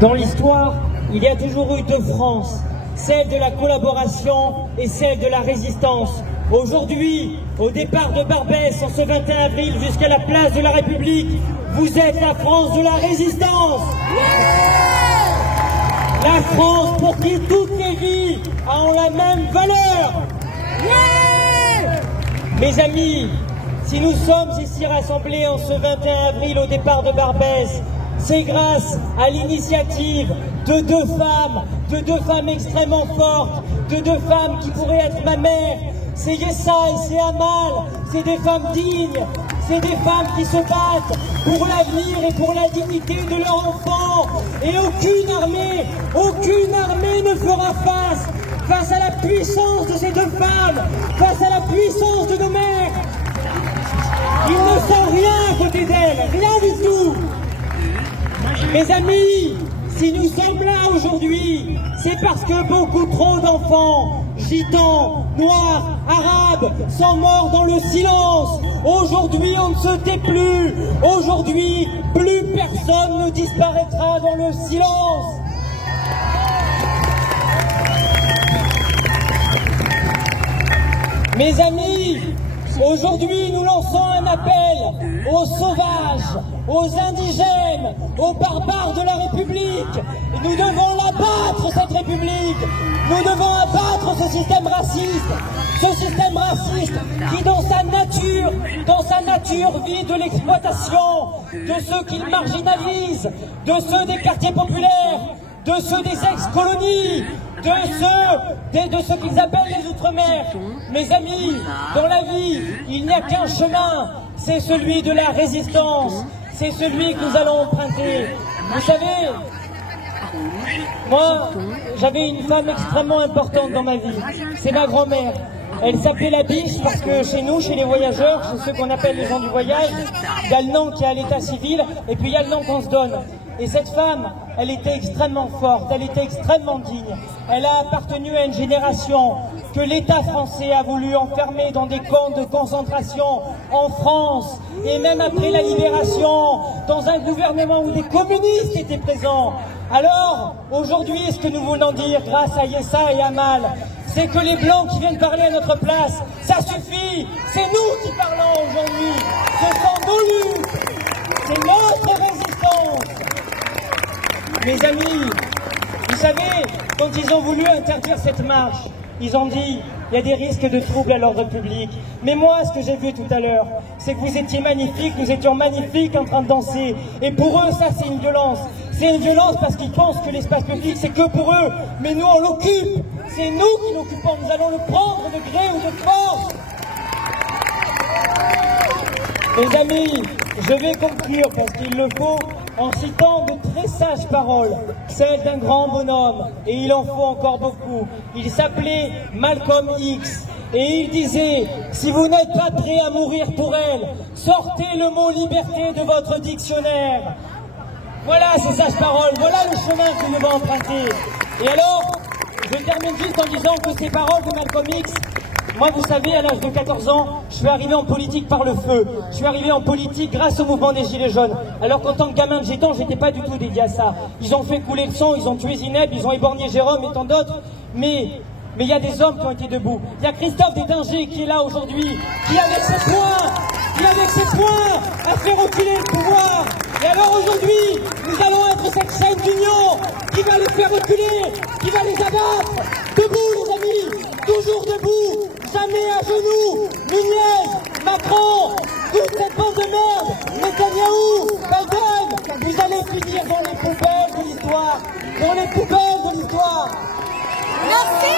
Dans l'histoire, il y a toujours eu deux France, celle de la collaboration et celle de la résistance. Aujourd'hui, au départ de Barbès, en ce 21 avril, jusqu'à la place de la République, vous êtes la France de la résistance. La France pour qui toutes les vies ont la même valeur. Mes amis, si nous sommes ici rassemblés en ce 21 avril au départ de Barbès, c'est grâce à l'initiative de deux femmes extrêmement fortes, de deux femmes qui pourraient être ma mère. C'est Yessa et c'est Amal, c'est des femmes dignes, c'est des femmes qui se battent pour l'avenir et pour la dignité de leurs enfants. Et aucune armée ne fera face à la puissance de ces deux femmes, face à la puissance de nos mères. Ils ne sont rien à côté d'elles, rien du tout. Mes amis, si nous sommes là aujourd'hui, c'est parce que beaucoup trop d'enfants, gitans, noirs, arabes, sont morts dans le silence. Aujourd'hui, on ne se tait plus. Aujourd'hui, plus personne ne disparaîtra dans le silence. Mes amis, aujourd'hui, nous lançons un appel aux sauvages, aux indigènes, aux barbares de la République. Nous devons l'abattre, cette République. Nous devons abattre ce système raciste qui, dans sa nature, vit de l'exploitation de ceux qu'il marginalise, de ceux des quartiers populaires, de ceux des ex-colonies, de ceux qu'ils appellent les Outre-mer. Mes amis, dans la vie, il n'y a qu'un chemin, c'est celui de la résistance, c'est celui que nous allons emprunter. Vous savez, moi, j'avais une femme extrêmement importante dans ma vie, c'est ma grand-mère. Elle s'appelait la biche parce que chez nous, chez les voyageurs, chez ceux qu'on appelle les gens du voyage, il y a le nom qui est à l'état civil et puis il y a le nom qu'on se donne. Et cette femme, elle était extrêmement forte, elle était extrêmement digne. Elle a appartenu à une génération que l'État français a voulu enfermer dans des camps de concentration en France. Et même après la libération, dans un gouvernement où des communistes étaient présents. Alors, aujourd'hui, ce que nous voulons dire, grâce à Yessa et Amal, c'est que les Blancs qui viennent parler à notre place, ça suffit. C'est nous qui parlons aujourd'hui. Ce sont nos luttes. C'est notre résistance. Mes amis, vous savez, quand ils ont voulu interdire cette marche, ils ont dit, il y a des risques de troubles à l'ordre public. Mais moi, ce que j'ai vu tout à l'heure, c'est que vous étiez magnifiques, nous étions magnifiques en train de danser. Et pour eux, ça, c'est une violence. C'est une violence parce qu'ils pensent que l'espace public, c'est que pour eux. Mais nous, on l'occupe. C'est nous qui l'occupons. Nous allons le prendre de gré ou de force. Les amis, je vais conclure parce qu'il le faut en citant de très sages paroles, celles d'un grand bonhomme, et il en faut encore beaucoup. Il s'appelait Malcolm X, et il disait, si vous n'êtes pas prêt à mourir pour elle, sortez le mot liberté de votre dictionnaire. Voilà ces sages paroles, voilà le chemin que nous devons emprunter. Et alors, je termine juste en disant que ces paroles de Malcolm X, moi, vous savez, à l'âge de 14 ans, je suis arrivé en politique par le feu. Je suis arrivé en politique grâce au mouvement des Gilets jaunes. Alors qu'en tant que gamin de Gétan, j'étais pas du tout dédié à ça. Ils ont fait couler le sang, ils ont tué Zineb, ils ont éborgné Jérôme et tant d'autres. Mais il y a des hommes qui ont été debout. Il y a Christophe Détinger qui est là aujourd'hui, qui avec ses poings, a fait reculer le pouvoir. Et alors aujourd'hui, nous allons être cette chaîne d'union qui va les faire reculer, qui va les abattre. Debout, les amis, toujours debout. Jamais à genoux, Nunez, Macron, toute cette bande de merde, Netanyahou, Biden, vous allez finir dans les poubelles de l'histoire, dans les poubelles de l'histoire. Merci.